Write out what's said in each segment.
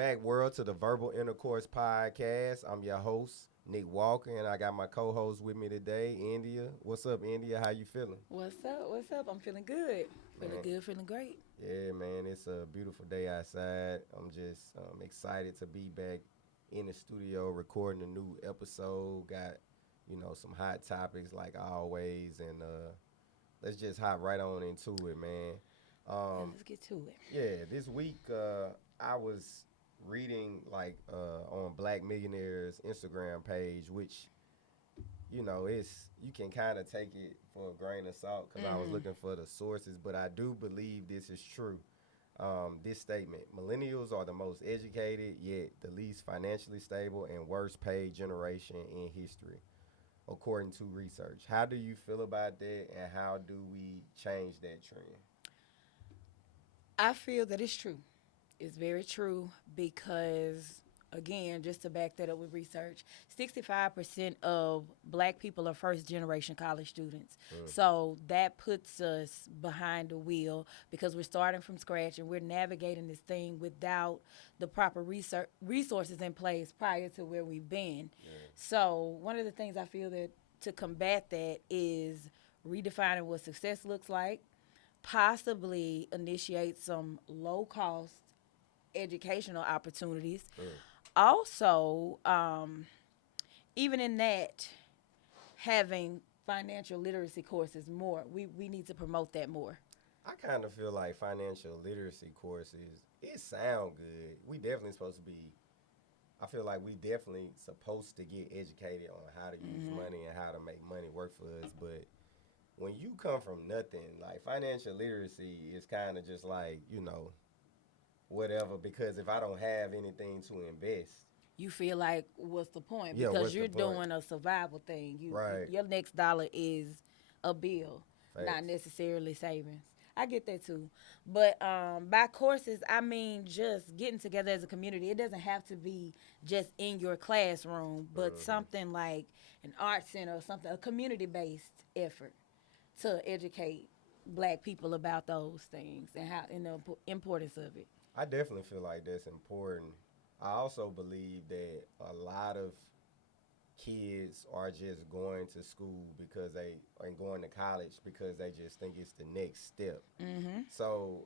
back, world, to the Verbal Intercourse Podcast. I'm your host, Nick Walker, and I got my co-host with me today, India. What's up, India? How you feeling? What's up? What's up? I'm feeling good. Feeling Man, good, feeling great. yeah, man, it's a beautiful day outside. I'm just excited to be back in the studio recording a new episode. Got, some hot topics like always, and let's just hop right on into it, man. Yeah, Um, let's get to it. yeah, this week I was reading on Black Millionaires Instagram page, which it's you can kind of take it for a grain of salt because I was Mm-hmm. looking for the sources, but I do believe this is true. This statement: millennials are the most educated, yet the least financially stable and worst paid generation in history, according to research. How do you feel about that, and how do we change that trend? I feel that it's true. It's very true because, again, just to back that up with research, 65% of black people are first generation college students. Mm, So that puts us behind the wheel because we're starting from scratch and we're navigating this thing without the proper resources in place prior to where we've been. yeah. So, one of the things I feel that to combat that is redefining what success looks like, possibly initiate some low cost educational opportunities. Mm. Also, even in that, having financial literacy courses more. We need to promote that more. I kind of feel like financial literacy courses, it sound good. We definitely supposed to be, I feel like we definitely supposed to get educated on how to use Mm-hmm. money and how to make money work for us. But when you come from nothing, like financial literacy is kind of just like, whatever, because if I don't have anything to invest, You feel like what's the point? yeah, Because what's the you're point? doing a survival thing. Right. Your next dollar is a bill, not Facts. necessarily savings. I get that too. But by courses, I mean just getting together as a community. It doesn't have to be just in your classroom, but Hmm. something like an art center or something, a community based effort to educate black people about those things and how and the importance of it. I definitely feel like that's important. I also believe that a lot of kids are just going to school because they and going to college because they just think it's the next step. Mm-hmm. So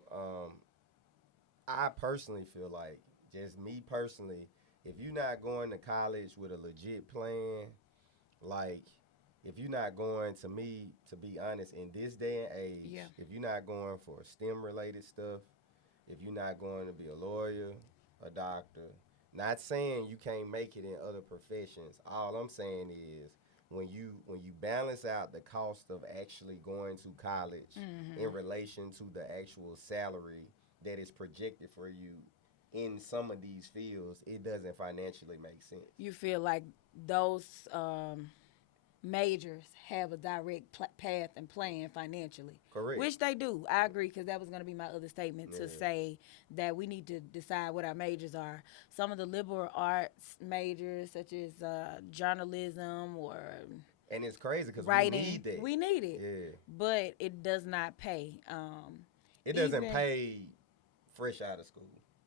I personally feel like, just me personally, if you're not going to college with a legit plan, like if you're not going, to me, to be honest, in this day and age, Yeah. if you're not going for STEM related stuff, if you're not going to be a lawyer, a doctor, not saying you can't make it in other professions. All I'm saying is when you balance out the cost of actually going to college in Mm-hmm. relation to the actual salary that is projected for you in some of these fields, it doesn't financially make sense. You feel like those majors have a direct path and plan financially, Correct. which they do. I agree because that was going to be my other statement to Yeah. say that we need to decide what our majors are. Some of the liberal arts majors, such as journalism or And it's crazy because we writing, need that. we need it, Yeah. but it does not pay. It doesn't Even pay fresh out of school.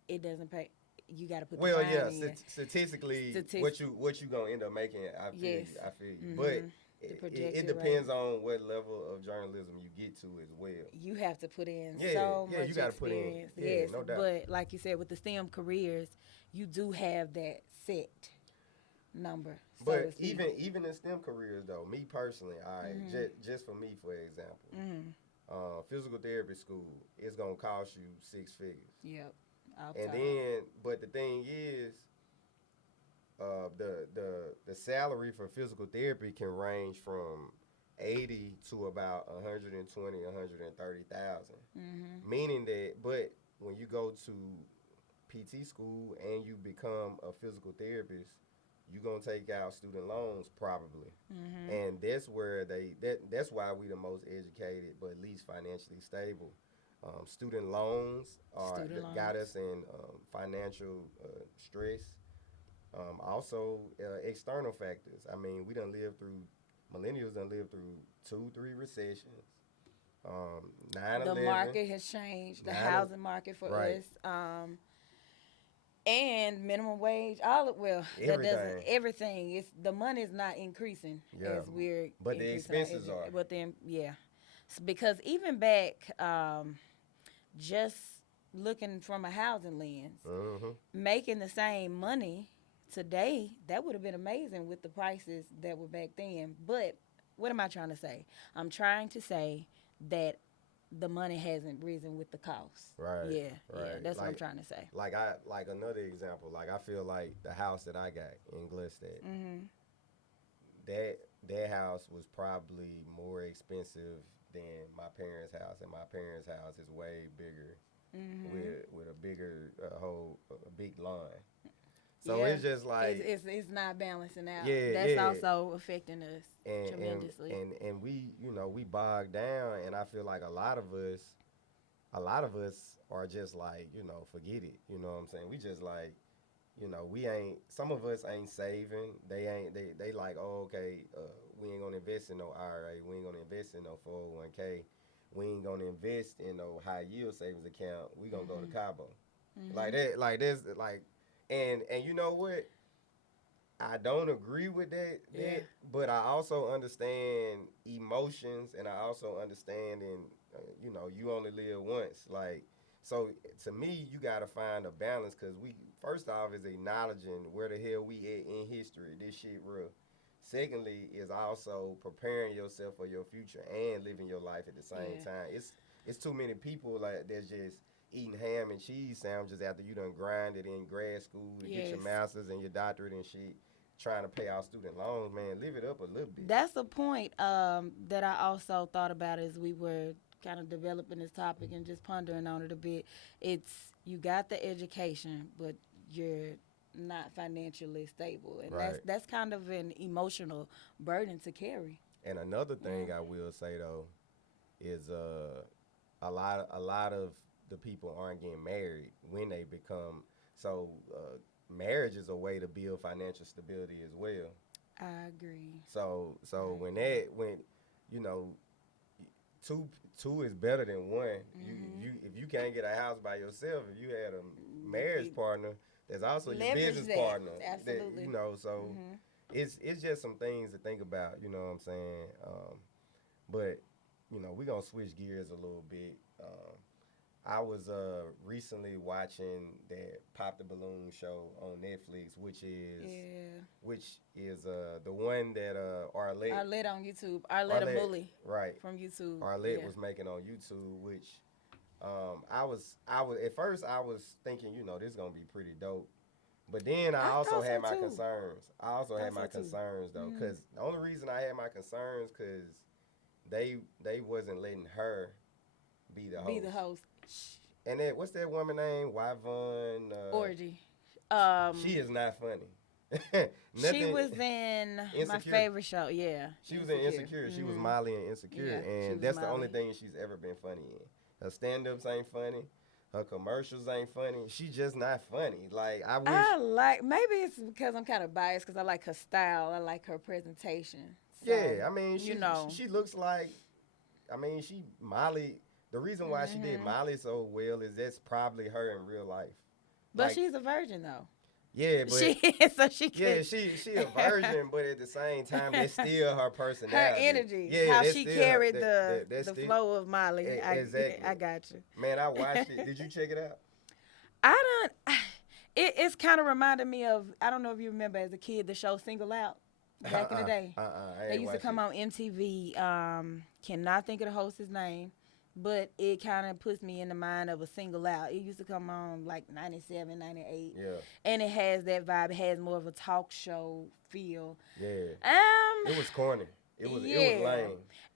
it doesn't pay. You got to put the Well, grind yeah, in. statistically, Statis- what you gonna end up making, I feel yes. you, I feel you. But Mm-hmm. The it projected rate. depends on what level of journalism you get to as well. You have to put in Yeah, so yeah, you much got to put in. experience. Yeah, Yes, no doubt. but like you said, with the STEM careers, you do have that set number, so to But speak. even in STEM careers though, me personally, all right, Mhm. just for me, for example, Mhm. physical therapy school, it's gonna cost you 6 figures, Yep. Off and top. then but the thing is, the salary for physical therapy can range from 80 to about 120, 130,000. Mhm. Meaning that, but when you go to PT school and you become a physical therapist, you're gonna take out student loans probably. Mhm. And that's where that's why we the most educated but least financially stable. Student loans are Student that got loans. us in financial stress. Also, external factors. I mean, we done lived through, millennials done lived through two, three recessions, The 9/11, market has changed. The 9 housing market for right, us. And minimum wage, all of, well, that doesn't Everything. everything. It's the money is not increasing Yeah. as we're But the increasing our expenses are. But then, yeah, because even back, just looking from a housing lens, Mm-hmm. making the same money today, that would have been amazing with the prices that were back then. But what am I trying to say? I'm trying to say that the money hasn't risen with the cost. Right. Yeah, yeah, Right. that's what I'm trying to say. Like another example. Like I feel like the house that I got in Gluckstadt, Mhm. that house was probably more expensive than my parents' house, and my parents' house is way bigger Mhm. with a bigger a big lawn. So Yeah. it's just like It's not balancing out. Yeah, That's yeah. also affecting us and tremendously. and we we bogged down, and I feel like a lot of us are just like forget it. You know what I'm saying? We just like we ain't. Some of us ain't saving. They like, oh, okay. We ain't gonna invest in no IRA. We ain't gonna invest in no 401k. We ain't gonna invest in no high yield savings account. We gonna go to Cabo. Like that. Like this. Like, and you know what? I don't agree with that, Yeah. but I also understand emotions, and I also understand, and you only live once. Like, so to me, you got to find a balance, because we first off is acknowledging where the hell we at in history. This shit real. Secondly, is also preparing yourself for your future and living your life at the same time. It's too many people like that's just eating ham and cheese sandwiches after you done grinded in grad school to get your master's and your doctorate and shit, trying to pay off student loans. Man, live it up a little bit. That's the point that I also thought about as we were kind of developing this topic and just pondering on it a bit. It's you got the education, but you're not financially stable, and Right. that's kind of an emotional burden to carry. And another thing I will say though is a lot of the people aren't getting married when they become so. Marriage is a way to build financial stability as well. I agree. So when you know two is better than one. You if you can't get a house by yourself, if you had a marriage partner, there's also your Leverage business that. partner. Absolutely. That, so it's just some things to think about. You know what I'm saying? But we're gonna switch gears a little bit. I was recently watching that Pop the Balloon show on Netflix, which is the one that Arlette on YouTube. Arlette Bully. Right. From YouTube. Arlette was making on YouTube, which I was at first I was thinking, this is gonna be pretty dope. But then I also had my concerns. I also had my concerns though, because the only reason I had my concerns because they wasn't letting her be the host. And then what's that woman name? Yvonne Orgy. She is not funny. She was in Insecure. my favorite show. Yeah. She was in Insecure. She was Molly in Insecure, and that's the only thing she's ever been funny in. Her stand-ups ain't funny. Her commercials ain't funny. She just not funny. Like I wish. Maybe it's because I'm kind of biased because I like her style. I like her presentation. So, yeah, I mean, she looks like. I mean, Molly. The reason why she did Molly so well is that's probably her in real life. But she's a virgin though. Yeah, but she can. Yeah, she a virgin, but at the same time, it's still her personality. Her energy. Yeah, how she carried the flow of Molly. Exactly. I got you. Man, I watched it. Did you check it out? It's kind of reminded me of, I don't know if you remember as a kid, the show Single Out back in the day. They used to come on MTV. Cannot think of the host's name, but it kind of puts me in the mind of a Single Out. It used to come on like 97, 98. Yeah. And it has that vibe. It has more of a talk show feel. Yeah. It was corny. It was lame.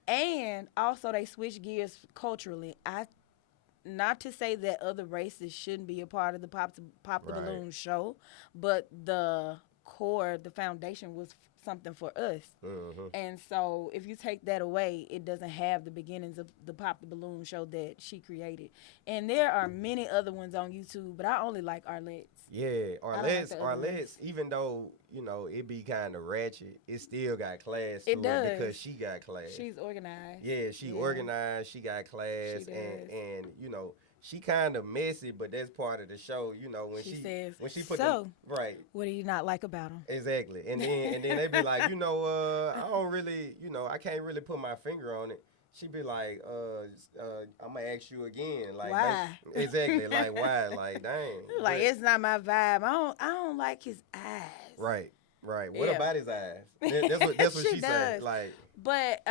And also they switched gears culturally. Not to say that other races shouldn't be a part of the Pop the Balloon show, but the core, the foundation was something for us. And so if you take that away, it doesn't have the beginnings of the Pop the Balloon show that she created. And there are many other ones on YouTube, but I only like Arlette's. Yeah, Arlette's, even though, it be kind of ratchet, it still got class to it because she got class. She's organized. Yeah, she organized, she got class, and she kind of messy, but that's part of the show. You know, when She she says, when she put "So, the right. what do you not like about him?" Exactly. And then they be like, I don't really, I can't really put my finger on it. She be like, I'm gonna ask you again. Like, Why? exactly. Like, why? Like, dang. Like, But- it's not my vibe. I don't like his eyes. right. Right. What Yeah. about his eyes? That's what she said. does. Like, But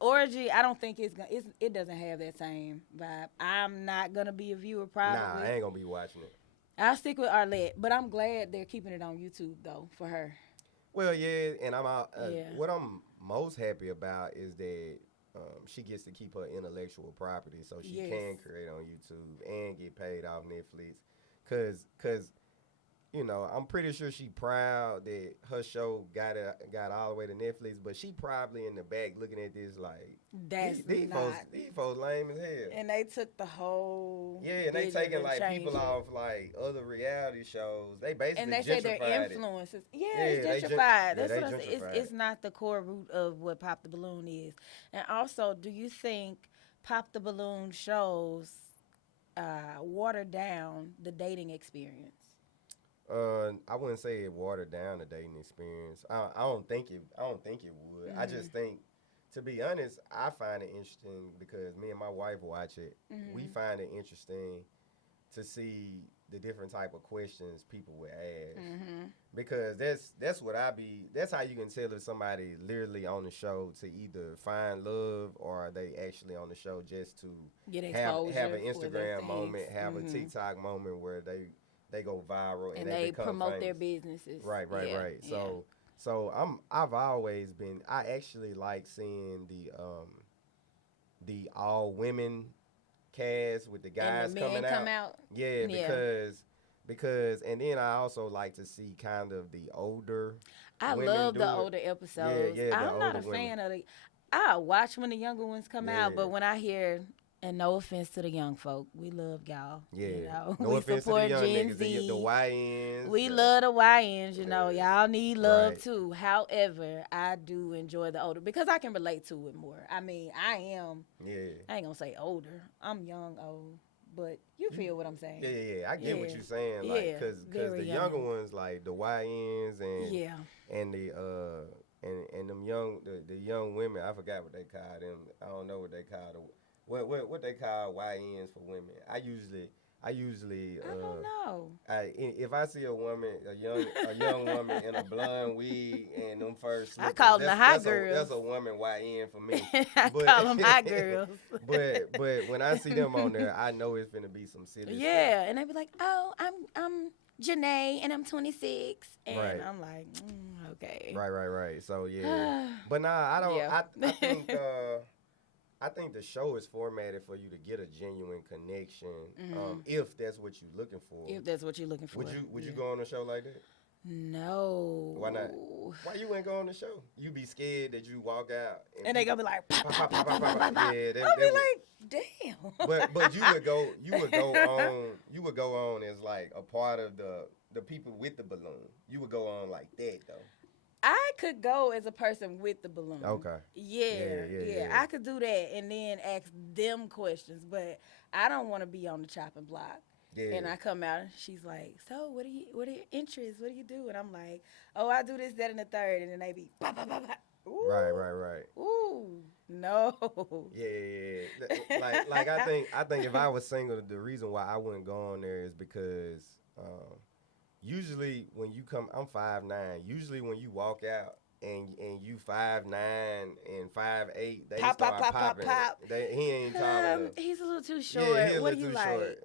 Orgy, I don't think it doesn't have that same vibe. I'm not gonna be a viewer probably. nah, I ain't gonna be watching it. I'll stick with Arlette, but I'm glad they're keeping it on YouTube though for her. Well, yeah, and I'm out. Yeah. What I'm most happy about is that she gets to keep her intellectual property, so she Yes. can create on YouTube and get paid off Netflix. Cause I'm pretty sure she proud that her show got all the way to Netflix, but she probably in the back looking at this like That's these not. folks lame as hell. And they took the whole. Yeah, and they vision taking and like changed people it. off like other reality shows. They basically And they say they're gentrified it. influences. Yeah, Yeah, it's they gen- gentrified. yeah, That's they what I said. gentrified It's it. not the core root of what Pop the Balloon is. And also, do you think Pop the Balloon shows water down the dating experience? I wouldn't say it watered down the dating experience. I don't think it. I don't think it would. I just think, to be honest, I find it interesting because me and my wife watch it. We find it interesting to see the different type of questions people would ask because that's what that's how you can tell if somebody literally on the show to either find love or are they actually on the show just to Get have exposure an for their Instagram moment, things. have a TikTok moment where they go viral And they they become promote their famous. businesses. Right. Yeah, So I've always been. I actually like seeing the all women cast with the guys and the men coming come out. Yeah, Yeah. because and then I also like to see kind of the older. I women love do the it. older episodes. Yeah, the I'm not a older fan of the. I watch when the younger ones come out, Yeah. but when I hear, and no offense to the young folk, we love y'all. Yeah, you know? no we offense to support the young Gen niggas, Z. the YNs. We love the YNs, you know. Yeah. Y'all need love Right. too. However, I do enjoy the older because I can relate to it more. I mean, I ain't gonna say older. I'm young, old, but you feel what I'm saying. Yeah. I get what Yeah. you're saying, like, Yeah, cause very the younger young. ones, like the YNs Yeah. and the and them young the young women, I forgot what they call them. I don't know what they call them. What they call YNs for women. I usually I don't know. if I see a young woman in a blonde wig and them first I slippers, call them the hot that's girls. That's a woman YN for me. I But- call them hot girls. but when I see them on there, I know it's finna be some silly Yeah, and they be like, "Oh, I'm Janae, and I'm 26," and Right. I'm like, "Okay." stuff. Right. So yeah. But nah, I don't. Yeah. I think the show is formatted for you to get a genuine connection, if that's what you're looking for. If that's what you're looking for. Would you Yeah. go on a show like that? No. Why not? Why you ain't go on the show? You be scared that you walk out And they gonna be like, "Pop, pop, pop, pop, pop, pop, pop." Yeah, I'll be like, "Damn." but you would go on as like a part of the people with the balloon. You would go on like that though. I could go as a person with the balloon. Okay. Yeah. I could do that and then ask them questions, but I don't want to be on the chopping block. Yeah. And I come out and she's like, "So what are your interests? What do you do?" And I'm like, "Oh, I do this, that, and the third." And then they be, "Bah, bah, bah, bah." Ooh. Right. Ooh, no. Yeah. Like I think if I was single, the reason why I wouldn't go on there is because usually when you come, I'm 5'9". Usually when you walk out and you 5'9" and 5'8", they Pop, start pop, pop, pop, popping. pop. He ain't tall enough. He's a little too short. Yeah, he a What are little you too like? short.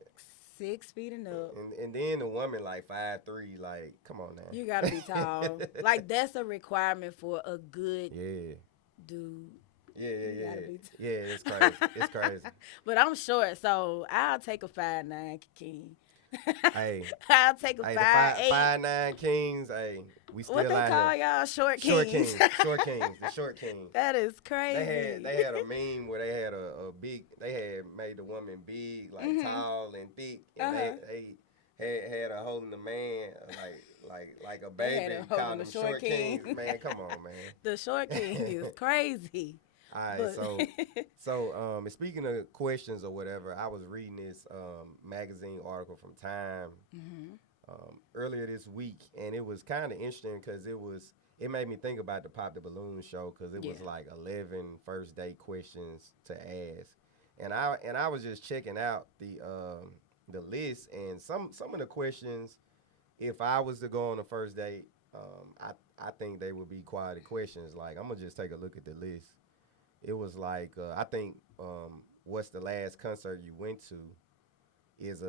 6 feet and up. And then the woman like 5'3", like, come on now. You gotta be tall. Like that's a requirement for a good Yeah. dude. Yeah. gotta be Yeah, it's crazy. It's crazy. But I'm short, so I'll take a 5'9" king. Hey. I'll take a Hey, 5'8". 5'9" kings, hey, we still What they out call here. y'all? Short Short kings. kings. Short kings. The short kings. That is crazy. They had a meme where they had a big, they had made the woman big, like tall and thick, and they had her holding the man like a They had baby, her holding calling the them short short king. kings. Man, come on, man. The short king is crazy. All right, But and speaking of questions or whatever, I was reading this magazine article from Time earlier this week, and it was kind of interesting because it made me think about the Pop the Balloon show because it was yeah, like 11 first date questions to ask, and I was just checking out the list, and some of the questions, if I was to go on a first date, I think they would be quality questions. Like I'm gonna just take a look at the list. It was like I think what's the last concert you went to is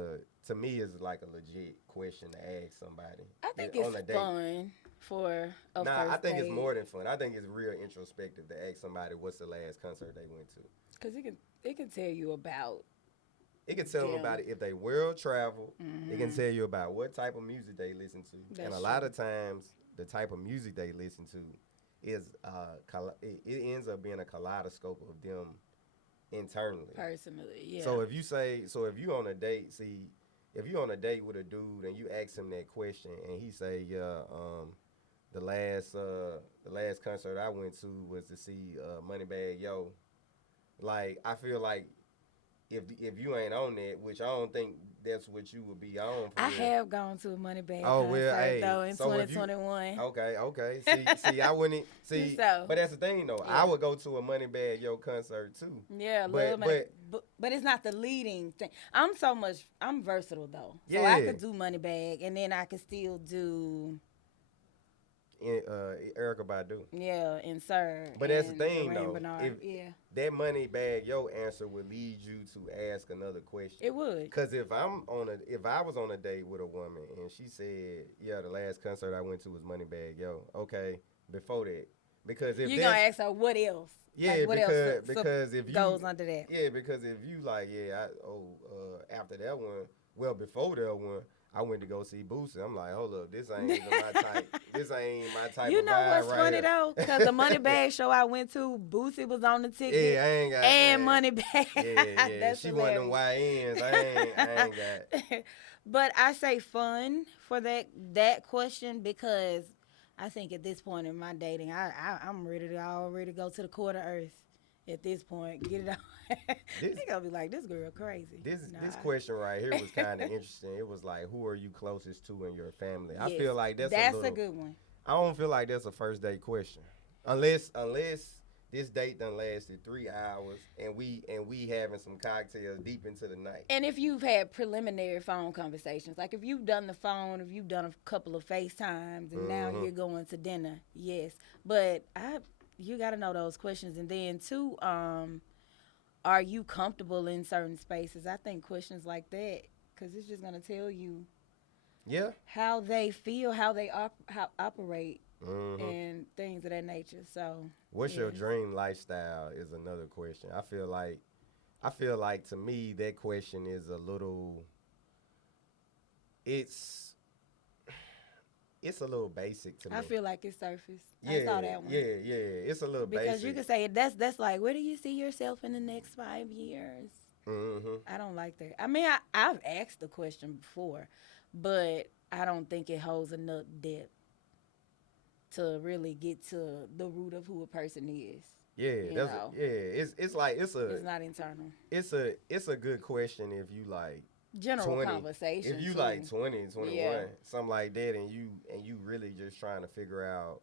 to me is like a legit question to ask somebody I think on it's a date. fun for a Nah, I first think it's date more than fun. I think it's real introspective to ask somebody what's the last concert they went to. because it can tell you about It can tell them them. about it if they world travel. It can tell you about what type of music they listen to, and That's a lot true. of times the type of music they listen to is it ends up being a kaleidoscope of them internally. Personally, yeah. So if you on a date, see, if you on a date with a dude and you ask him that question and he say, yeah, the last concert I went to was to see Moneybagg Yo. Like I feel like if you ain't on that, which I don't think that's what you would be on for I real. have gone to a Moneybagg Oh well, concert hey. though in So if you 2021. okay. See, I wouldn't see. So, But that's the thing though. yeah. I would go to a Moneybagg Yo concert too. Yeah, But love money, but it's not the leading thing. I'm versatile though, so I Yeah. could do Moneybagg, and then I could still do Erica Badu. Insert. But that's the and thing Lorraine though. Bernard. If Yeah, that Moneybagg Yo answer would lead you to ask another question. it would. Cause if I was on a date with a woman and she said, yeah, the last concert I went to was Moneybagg Yo. Okay, before that, because if You're gonna ask her what else. yeah, Like, what else because if you goes under that. yeah, because if you like after that one, well before that one, I went to go see Boosie. I'm like, hold up, this ain't even my type. This ain't my type. You of know vibe what's right funny here. though? Because the Moneybagg show I went to, Boosie was on the ticket. Yeah, I ain't got and that. Moneybagg. Yeah. That's She one of them hilarious. YNs. I ain't got. But I say fun for that question because I think at this point in my dating, I'm ready to already go to the core of earth. At this point, get it on. This- They gonna be like, this girl crazy. This Nah. question right here was kind of interesting. It was like, who are you closest to in your family? I Yes, feel like that's a good one. I don't feel like that's a first date question, unless this date done lasted 3 hours and we having some cocktails deep into the night. And if you've had preliminary phone conversations, like if you've done the phone, if you've done a couple of FaceTimes, and now you're going to dinner, yes. But you got to know those questions, and then too, are you comfortable in certain spaces? I think questions like that, because it's just gonna tell you, Yeah. how they feel, how they operate, Mm-hmm. and things of that nature. So, What's your yes. dream lifestyle is another question. I feel like to me that question is a little. It's a little basic to me. I feel like it's surface. yeah, I saw that one. Yeah. It's a little Because basic. you could say that's like, where do you see yourself in the next 5 years? Mm-hmm. I don't like that. I mean, I've asked the question before, but I don't think it holds enough depth to really get to the root of who a person is. Yeah, You know. It's like It's not internal. it's a good question if you like General 20. conversation. If you too. like 20, 21, Yeah. something like that, and you really just trying to figure out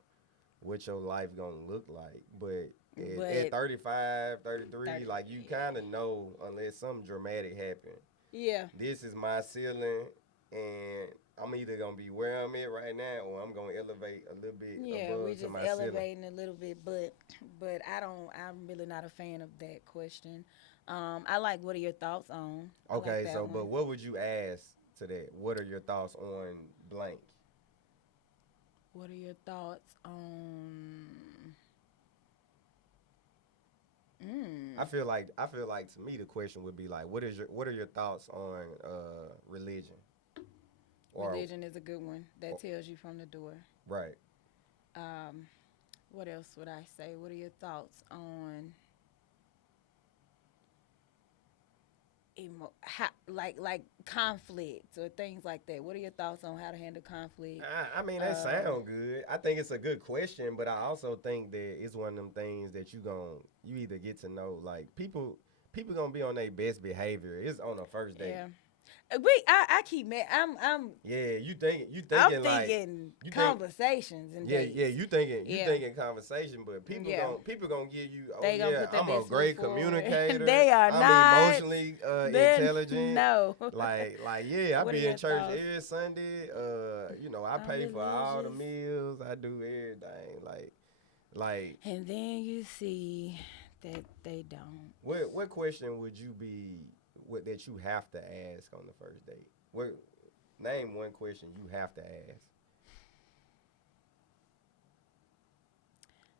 what your life gonna look like. But at 35, 33, like you kind of know, unless something dramatic happen, Yeah. this is my ceiling, and I'm either gonna be where I'm at right now, or I'm gonna elevate a little bit Yeah, above we're to just my ceiling. elevating a little bit, but I'm really not a fan of that question. I like, what are your thoughts on? I like Okay, that so one. but what would you ask to that? What are your thoughts on blank? What are your thoughts on? I feel like to me the question would be like, what are your thoughts on religion? Religion is a good one. That tells you from the door. Right. What else would I say? What are your thoughts on like conflict or things like that. What are your thoughts on how to handle conflict? I mean, that sound good. I think it's a good question, but I also think that it's one of them things that you either get to know, like people gonna be on their best behavior. It's on the first date. Yeah. I keep I'm Yeah, you thinking I'm like thinking you think, conversations and yeah, dates. yeah, you thinking conversation, but people gonna give you. Oh They gonna put their I'm a best great foot forward. communicator. They are I'm not. emotionally intelligent. No. like yeah, I What are be in your church thoughts? every Sunday. I I'm pay for all the religious. meals. I do everything. Like. And then you see that they don't. What question would you that you have to ask on the first date? Name one question you have to ask.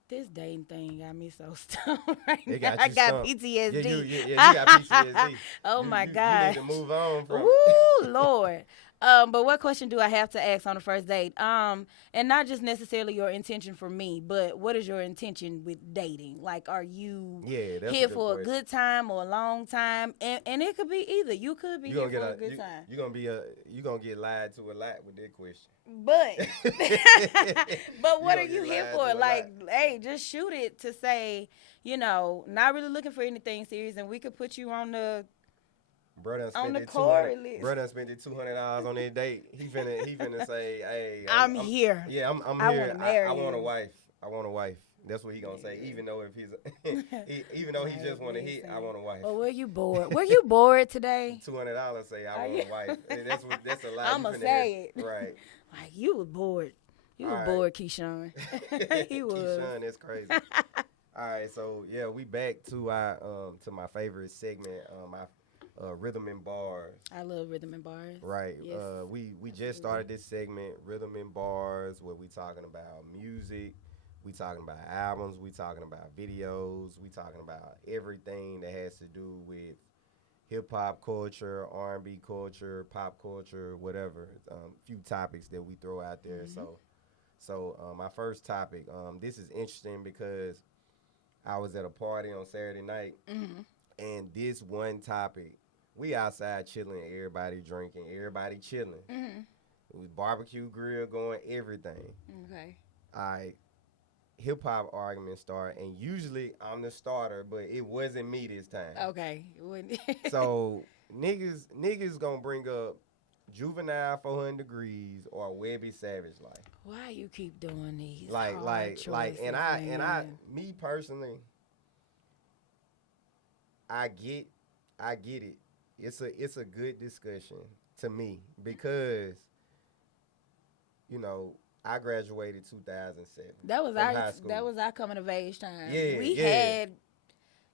This dating thing got me so stoned right It now. got I you got stumped. PTSD. Yeah, you got PTSD. Oh you, my you, God. You need to move on from it. Ooh, Lord. But what question do I have to ask on the first date? And not just necessarily your intention for me, but what is your intention with dating? Like, are you that's here a for question. a good time or a long time? And it could be either. You could be here for a good time. You gonna get lied to a lot with that question. But but what are you here for? Like, hey, just shoot it to say, not really looking for anything serious, and we could put you on the Bro on the list. Bro done spent it $200 on that date. He finna say, hey, I'm here. Yeah, I'm I here. wanna marry I want a you. wife. I want a wife. That's what he gonna say. Even though if he's, even though he just want to hit, I want a wife. Oh, were you bored? Were you bored today? $200 say I want a wife. That's a lie. I'ma say it. Right. Like, you was bored. You were bored, Keyshawn. He was. Keyshawn, that's crazy. All right, so yeah, we back to our to my favorite segment, my rhythm and bars. I love rhythm and bars. Right. Yes. We just started this segment, rhythm and bars, where we talking about music, we talking about albums, we talking about videos, we talking about everything that has to do with hip hop culture, R&B culture, pop culture, whatever. Few topics that we throw out there. Mm-hmm. So my first topic. This is interesting because I was at a party on Saturday night, and this one topic, we outside chilling, everybody drinking, everybody chilling. It was barbecue grill going, everything. Okay. All right. Hip hop arguments start, and usually I'm the starter, but it wasn't me this time. Okay. So niggas gonna bring up Juvenile 400 Degreez or Webby Savage Life. Why you keep doing these? Like, choices, and man? I, me personally, I get it. It's a good discussion to me because, I graduated 2007. That was high school. That was our coming of age time. Yeah, we yeah. had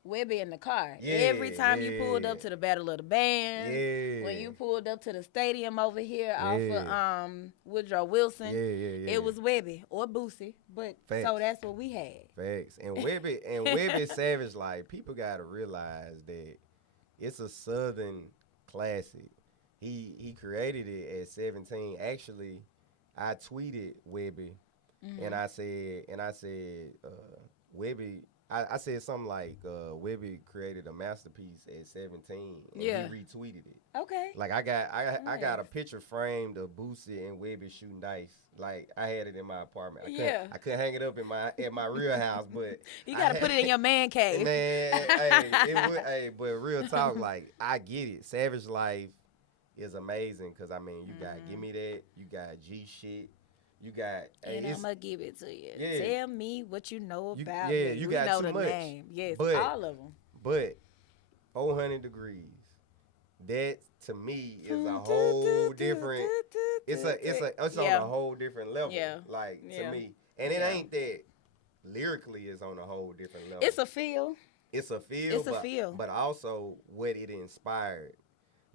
Webby in the car. Yeah, Every time you yeah. pulled up to the Battle of the Bands, Yeah. when you pulled up to the stadium over here Yeah. off of Woodrow Wilson, Yeah. it was Webby or Boosie. But Facts. so that's what we had. Facts. And Webby Savage Life, people gotta realize that it's a Southern classic. He created it at 17. Actually, I tweeted Webby, and I said, Webby. I said something like, Webby created a masterpiece at 17, and Yeah. he retweeted it. Okay. Like I got a picture framed of Boosie and Webby shooting dice. Like I had it in my apartment. I couldn't hang it up at my real house, but You gotta put it in your man cave. Man, but real talk, like I get it. Savage Life is amazing because you got Give Me That, you got G Shit. You got, and I'm gonna give it to you. Yeah. Tell me what you know about yeah, me. you We got know too the much. name. Yes, But- all of them. But 400 Degreez, that to me is a whole different. It's on a whole different level. Yeah. Like Yeah. to me, and it Yeah. ain't that lyrically is on a whole different level. It's a feel. It's a feel. It's a feel. But also what it inspired.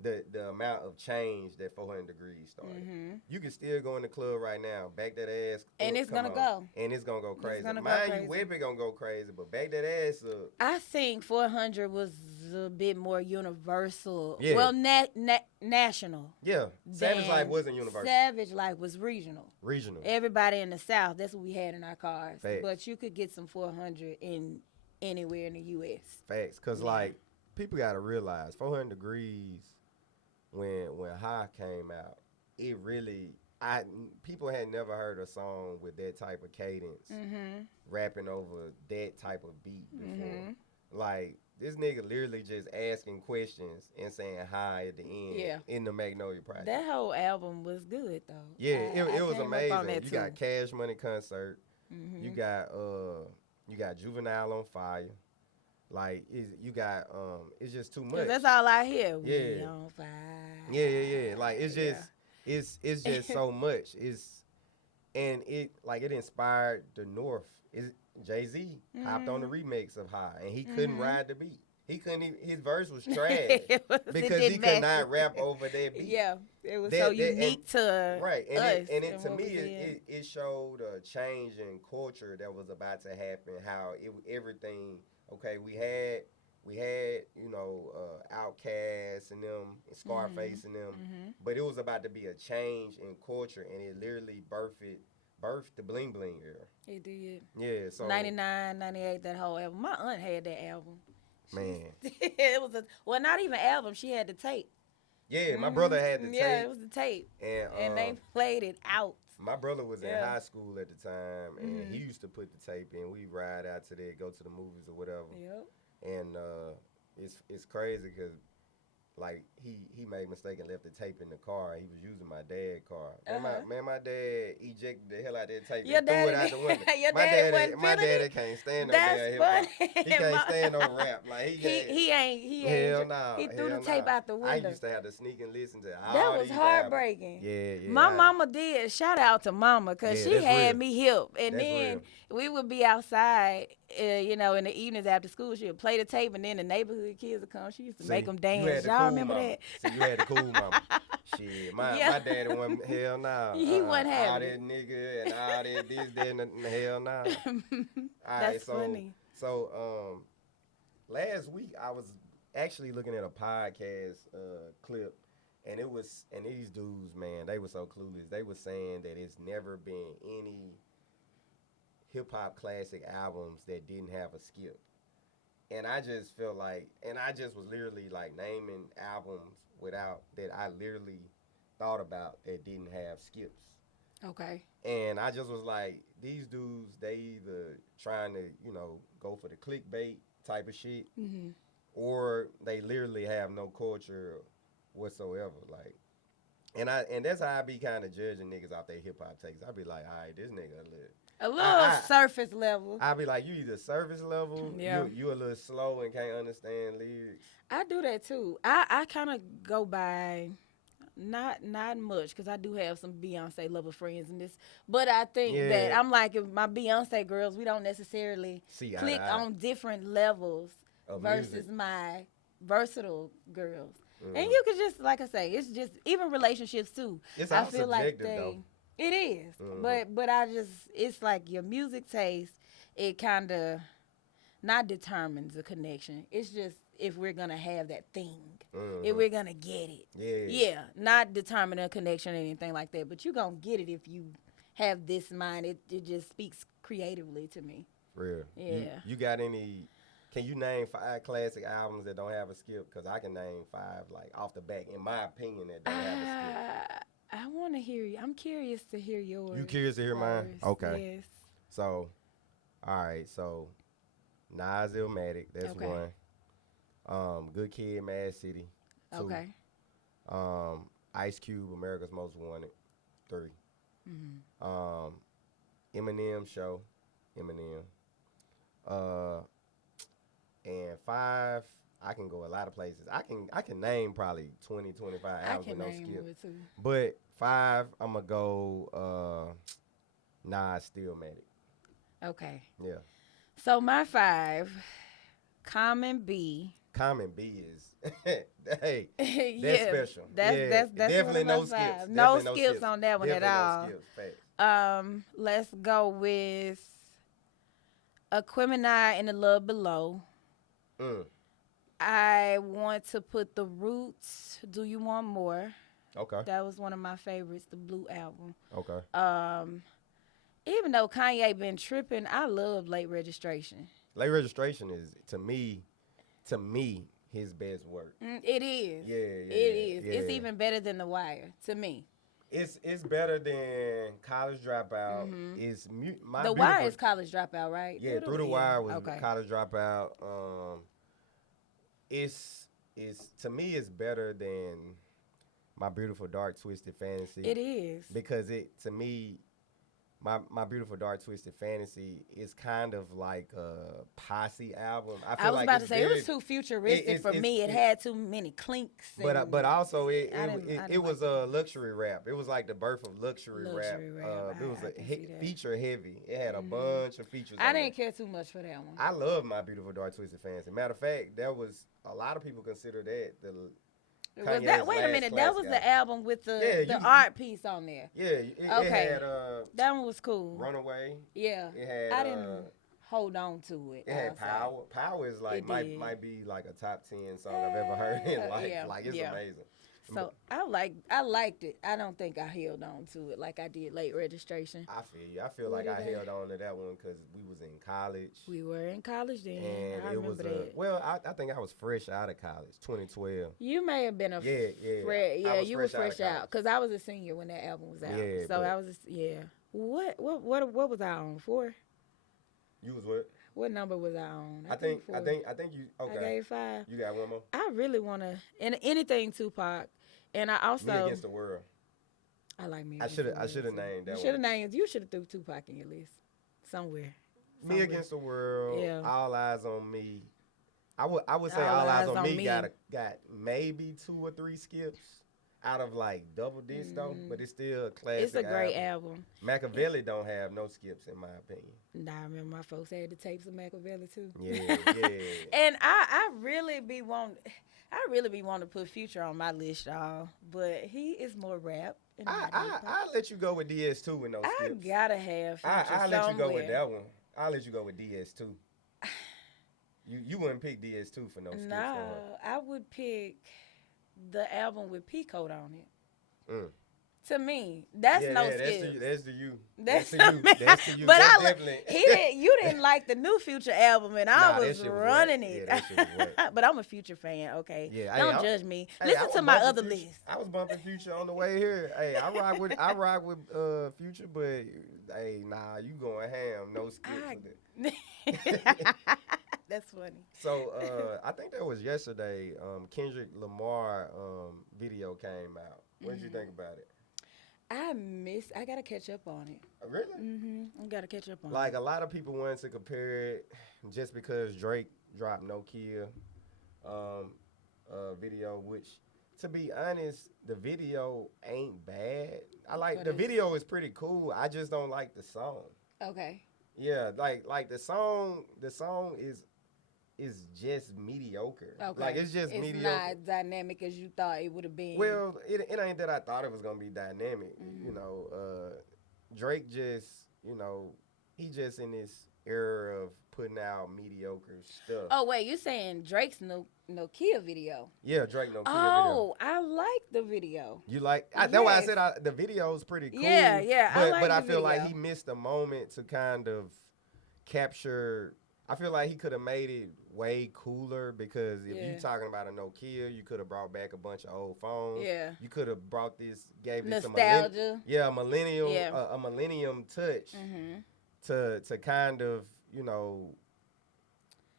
The amount of change that 400 Degreez started. You can still go in the club right now, back that ass up, And it's come gonna on, go. and it's gonna go crazy. gonna go Mind crazy. you, Webby gonna go crazy, but back that ass up. I think 400 was a bit more universal. Yeah. Well, national. Yeah, Savage than Life wasn't universal. Savage Life was regional. Regional. Everybody in the South, that's what we had in our cars. Facts. But you could get some 400 in anywhere in the U.S. Facts, cause Yeah. like people gotta realize 400 Degreez when High came out, it really people had never heard a song with that type of cadence, rapping over that type of beat before. Like this nigga literally just asking questions and saying hi at the end in the Magnolia Project. That whole album was good though. Yeah, it was amazing. You too. got Cash Money Concert. You got Juvenile on Fire. Like you got it's just too much. That's all I hear. Yeah. We on fire. Yeah. Like it's just it's just so much. It inspired the North. Jay-Z hopped on the remix of High and he couldn't ride the beat. He couldn't even, his verse was trash because he could not rap over that beat. Yeah, it was so unique to right. And us. It to me it showed a change in culture that was about to happen. How everything. Okay, we had Outkast and them, and Scarface and them, but it was about to be a change in culture, and it literally birthed the Bling Bling era. It did. Yeah, so 99, 98, that whole album. My aunt had that album. Man, it was not even album. She had the tape. Yeah, my brother had the tape. Yeah, it was the tape, and they played it out. My brother was in high school at the time, and he used to put the tape in. We ride out to there, go to the movies or whatever. Yep. And it's crazy because like he made a mistake and left the tape in the car. He was using my dad's car. My dad ejected the hell out of that tape and threw it out the window. My daddy can't stand no damn hip hop. He can't stand no rap. Like he ain't. Hell no. He threw the tape out the window. I used to have to sneak and listen to all that was these heartbreaking. Albums. Yeah. My mama did. Shout out to mama because she had me hip. And that's then real. we would be outside, in the evenings after school. She would play the tape, and then the neighborhood kids would come. She used to make them dance. Y'all remember that? See, you had the cool mama. Shit, my daddy wasn't, hell no. He wasn't having all that nigga and all that this, that, and hell no. That's funny. So, last week I was actually looking at a podcast clip, and these dudes, man, they were so clueless. They were saying that it's never been any hip-hop classic albums that didn't have a skip. And I just felt like, and I just was literally like naming albums without that I literally thought about that didn't have skips. Okay. And I just was like, these dudes, they either trying to, go for the clickbait type of shit, or they literally have no culture whatsoever. Like, and that's how I be kind of judging niggas off their hip hop takes. I be like, all right, this nigga a little surface level. I be like, you either surface level, you a little slow and can't understand lyrics. I do that too. I kind of go by not much because I do have some Beyonce lover friends in this, but I think that I'm like my Beyonce girls, we don't necessarily click on different levels versus music. My versatile girls. And you could just, like I say, it's just even relationships too. It's all subjective though. It is, but it's like your music taste, it kind of not determines the connection. It's just if we're going to have that thing, if we're going to get it. Yeah, not determine a connection or anything like that, but you're going to get it if you have this mind. It just speaks creatively to me. Real. Yeah. You got any, can you name 5 classic albums that don't have a skip? Because I can name 5, like, off the back, in my opinion, that don't have a skip. I want to hear you. I'm curious to hear yours. You curious to hear mine? Okay. Yes. So, all right. So, Nas Illmatic, that's one. Good Kid, Mad City, 2. Okay. Ice Cube, America's Most Wanted, 3. Eminem Show, Eminem. And 5, I can go a lot of places. I can name probably 20, 25 albums with no skip. Too. But 5, I'm going to go Nas Stillmatic. Okay. Yeah. So my 5, Common B. Common B is, hey, that's special. That's definitely no skips. No skips on that one definitely at all. No skips. Facts. Let's go with Aquemini and the Love Below. I want to put The Roots, Do You Want More? Okay. That was one of my favorites, the Blue album. Okay. Even though Kanye been tripping, I love Late Registration. Late Registration is, to me, his best work. It is. Yeah, It is. yeah. It's even better than The Wire to me. It's better than College Dropout. It's my The beautiful, Wire is College Dropout, right? yeah. Through the Wire was okay. College Dropout. It's to me it's better than My Beautiful Dark Twisted Fantasy. It is because it to me. My Beautiful Dark Twisted Fantasy is kind of like a posse album. I feel was like about to it's say it very, was too futuristic for me. It had too many clinks. But also I didn't was like a luxury rap. It was like the birth of luxury rap. It was I can see that. feature heavy. It had a bunch of features. I didn't care too much for that one. I love My Beautiful Dark Twisted Fantasy. Matter of fact, that was a lot of people consider that the. Was that? Wait a minute. That was the album with the art piece on there. Yeah. It had that one was cool. Runaway. Yeah. It had. I didn't hold on to it. It had Power. Power is like might be like a top 10 song I've ever heard in life. Yeah, like it's amazing. So I liked it. I don't think I held on to it like I did Late Registration. I feel you. I feel like I held on to that one because we was in college. We were in college then. And I remember that. Well, I think I was fresh out of college, 2012. You may have been a you were fresh out because I was a senior when that album was out. Yeah, so I was What was I on for? You was what? What number was I on? I think you. Okay. I gave 5. You got one more. I really want to, and anything Tupac, and I also Me Against the World. I like Me. I should have named that. You should have named. You should have threw Tupac in your list somewhere. Me Against the World. Yeah. All Eyes on Me. I would say All Eyes on Me got maybe 2 or 3 skips out of like double disc though, but it's still a classic. It's a great album. Machiavelli don't have no skips in my opinion. Nah, I remember my folks had the tapes of Machiavelli too. Yeah. And I really be wanting to put Future on my list, y'all. But he is more rap. I'll let you go with DS2 with no skips. I gotta have Future I'll let you go with that one. I'll let you go with DS2. You wouldn't pick DS2 for no skips. No, I would pick the album with P Code on it. To me, that's no skips. That's the you. That's the you. That's the you. But definitely. you didn't like the new Future album, and I was running it. Yeah, that shit was whack. But I'm a Future fan. Okay, yeah, don't judge me. Listen to my other list. I was bumping Future on the way here. Hey, I rock with Future, but hey, nah, you going ham? No skips. That's funny. So I think that was yesterday. Kendrick Lamar video came out. What did you think about it? I gotta catch up on it. Really? I gotta catch up on it. Like a lot of people wanted to compare it just because Drake dropped Nokia video, which to be honest, the video ain't bad. The video is pretty cool. I just don't like the song. Okay. Yeah, like the song is just mediocre. Okay. Like it's just mediocre. It's not dynamic as you thought it would have been. Well, it ain't that I thought it was gonna be dynamic. You know, Drake just, he just in this era of putting out mediocre stuff. Oh wait, you saying Drake's Nokia video? Yeah, Drake Nokia video. Oh, I like the video. You like? That's why I said the video's pretty cool. Yeah. But I feel like he missed a moment to kind of capture. I feel like he could have made it way cooler because if you talking about a Nokia, you could have brought back a bunch of old phones. Yeah. You could have brought gave this nostalgia. a millennium touch to kind of,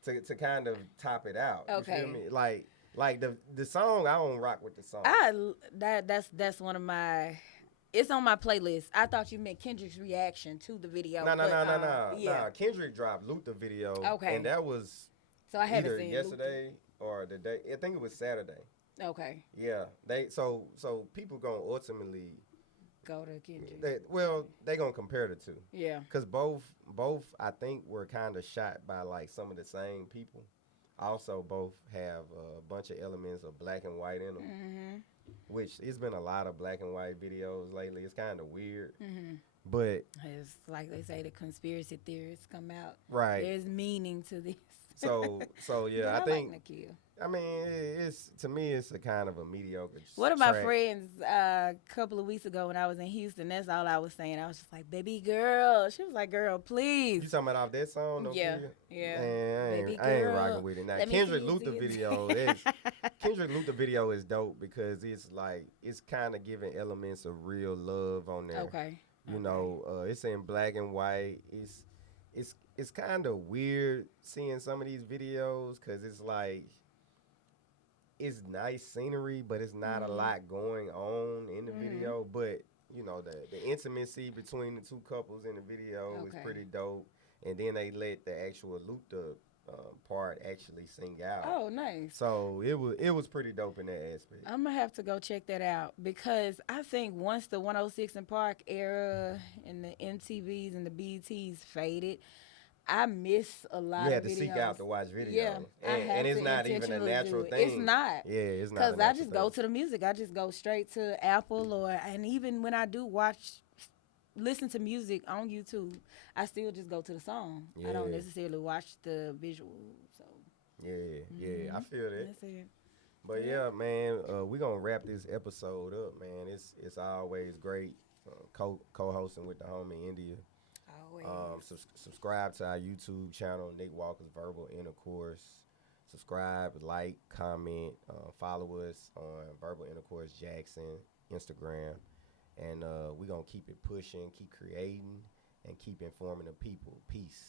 to kind of top it out. Okay. You feel me? Like the song, I don't rock with the song. That's one of my. It's on my playlist. I thought you meant Kendrick's reaction to the video. No. Yeah. Kendrick dropped Luther video. Okay. And that was so I haven't seen yesterday Luther. Or the day. I think it was Saturday. Okay. Yeah. So people gonna ultimately go to Kendrick. They gonna compare the two. Yeah. Cause both I think were kind of shot by like some of the same people. Also, both have a bunch of elements of black and white in them. Which it's been a lot of black and white videos lately. It's kind of weird, but it's like they say the conspiracy theorists come out. Right. There's meaning to this. So yeah, But I I think. like Nokia. I mean, it's to me, it's a kind of a mediocre One of my track. friends a couple of weeks ago when I was in Houston, that's all I was saying. I was just like, baby girl. She was like, girl, please. You talking about off that song, no Yeah, kid? yeah. Man, Baby I ain't rocking girl, with it. Now let me see Kendrick you Luther see it. video, Kendrick Luther video is dope because it's like it's kind of giving elements of real love on there. Okay. You Okay. know, it's in black and white. It's kind of weird seeing some of these videos because it's like it's nice scenery, but it's not a lot going on in the video. But you know, the intimacy between the two couples in the video is Okay. pretty dope. And then they let the actual Luther part actually sing out. Oh, nice. So it was pretty dope in that aspect. I'm gonna have to go check that out because I think once the 106 and Park era and the MTVs and the BETs faded, I miss a lot You of had to videos. seek out to watch videos. Yeah, I have and it's to not even a intentionally natural do it. thing. It's not. Yeah, it's not. Because a I natural just thing. go to the music. I just go straight to Apple and even when I do listen to music on YouTube, I still just go to the song. I don't Yeah. necessarily watch the visual. So Yeah, I feel that. that's it. But yeah, man, we're gonna wrap this episode up, man. It's always great co-hosting with the homie India. Always. Subscribe to our YouTube channel, Nick Walker's Verbal Intercourse. Subscribe, like, comment, follow us on Verbal Intercourse Jackson Instagram, and we're gonna keep it pushing, keep creating, and keep informing the people. Peace.